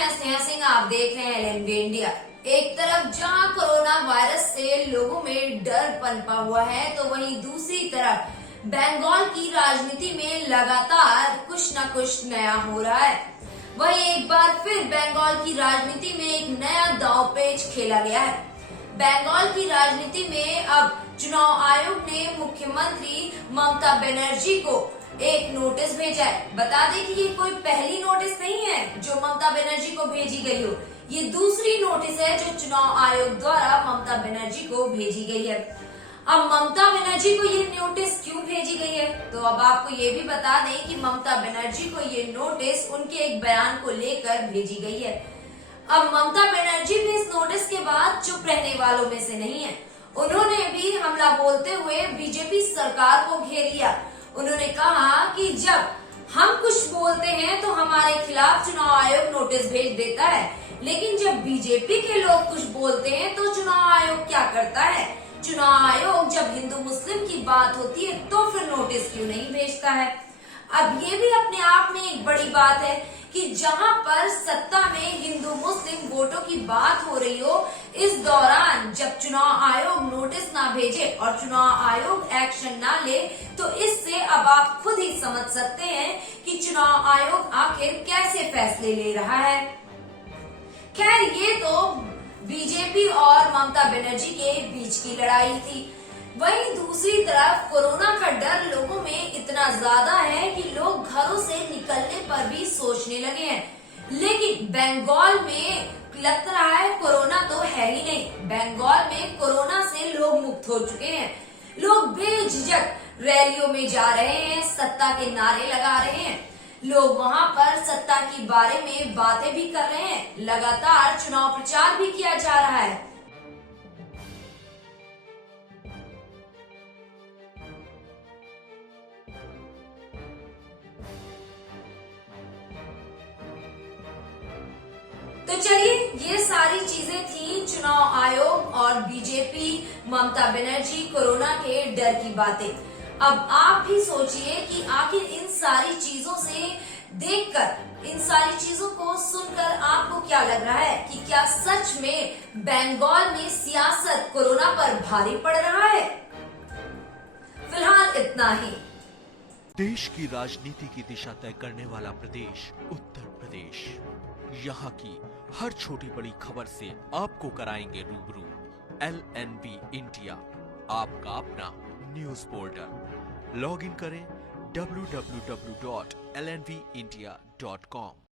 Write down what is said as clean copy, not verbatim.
मैं स्नेहा सिंह, आप देख रहे हैं एलएनबी इंडिया। एक तरफ जहां कोरोना वायरस से लोगों में डर पनपा हुआ है, तो वहीं दूसरी तरफ बंगाल की राजनीति में लगातार कुछ न कुछ नया हो रहा है। वहीं एक बार फिर बंगाल की राजनीति में एक नया दांवपेच खेला गया है। बंगाल की राजनीति में अब चुनाव आयोग ने मुख्यमंत्री ममता बनर्जी को एक नोटिस भेजा है। बता दें कि ये कोई पहली नोटिस नहीं है जो ममता बनर्जी को भेजी गई हो, ये दूसरी नोटिस है जो चुनाव आयोग द्वारा ममता बनर्जी को भेजी गई है। अब ममता बनर्जी को ये नोटिस क्यों भेजी गई है, तो अब आपको ये भी बता दें कि ममता बनर्जी को ये नोटिस उनके एक बयान को लेकर भेजी गई है। अब ममता बनर्जी भी इस नोटिस के बाद चुप रहने वालों में से नहीं है। उन्होंने भी हमला बोलते हुए बीजेपी सरकार को घेर लिया। उन्होंने कहा कि जब हम कुछ बोलते हैं तो हमारे खिलाफ चुनाव आयोग नोटिस भेज देता है, लेकिन जब बीजेपी के लोग कुछ बोलते हैं तो चुनाव आयोग क्या करता है? चुनाव आयोग जब हिंदू मुस्लिम की बात होती है तो फिर नोटिस क्यों नहीं भेजता है? अब ये भी अपने आप में एक बड़ी बात है कि जहां पर सत्ता में हिंदू मुस्लिम वोटों की बात हो रही हो, इस दौरान जब चुनाव आयोग नोटिस ना भेजे और चुनाव आयोग एक्शन ना ले, तो इससे अब आप खुद ही समझ सकते हैं कि चुनाव आयोग आखिर कैसे फैसले ले रहा है। खैर, ये तो बीजेपी और ममता बनर्जी के बीच की लड़ाई थी। वहीं दूसरी तरफ कोरोना का डर लोगों में इतना ज्यादा है कि लोग घरों से निकलने पर भी सोचने लगे हैं। लेकिन बंगाल में लग रहा है कोरोना तो है ही नहीं। बंगाल में कोरोना से लोग मुक्त हो चुके हैं। लोग बेझिझक रैलियों में जा रहे हैं, सत्ता के नारे लगा रहे हैं। लोग वहां पर सत्ता के बारे में बातें भी कर रहे हैं। लगातार चुनाव प्रचार भी किया जा रहा है। तो चलिए, ये सारी चीजें थी चुनाव आयोग और बीजेपी ममता बनर्जी कोरोना के डर की बातें। अब आप भी सोचिए कि आखिर इन सारी चीजों से देखकर, इन सारी चीजों को सुनकर आपको क्या लग रहा है कि क्या सच में बंगाल में सियासत कोरोना पर भारी पड़ रहा है? फिलहाल इतना ही। देश की राजनीति की दिशा तय करने वाला प्रदेश उत्तर प्रदेश। यहाँ की हर छोटी बड़ी खबर से आपको कराएंगे रूबरू। LNB इंडिया, आपका अपना न्यूज पोर्टल। लॉग इन करें www.lnvindia.com।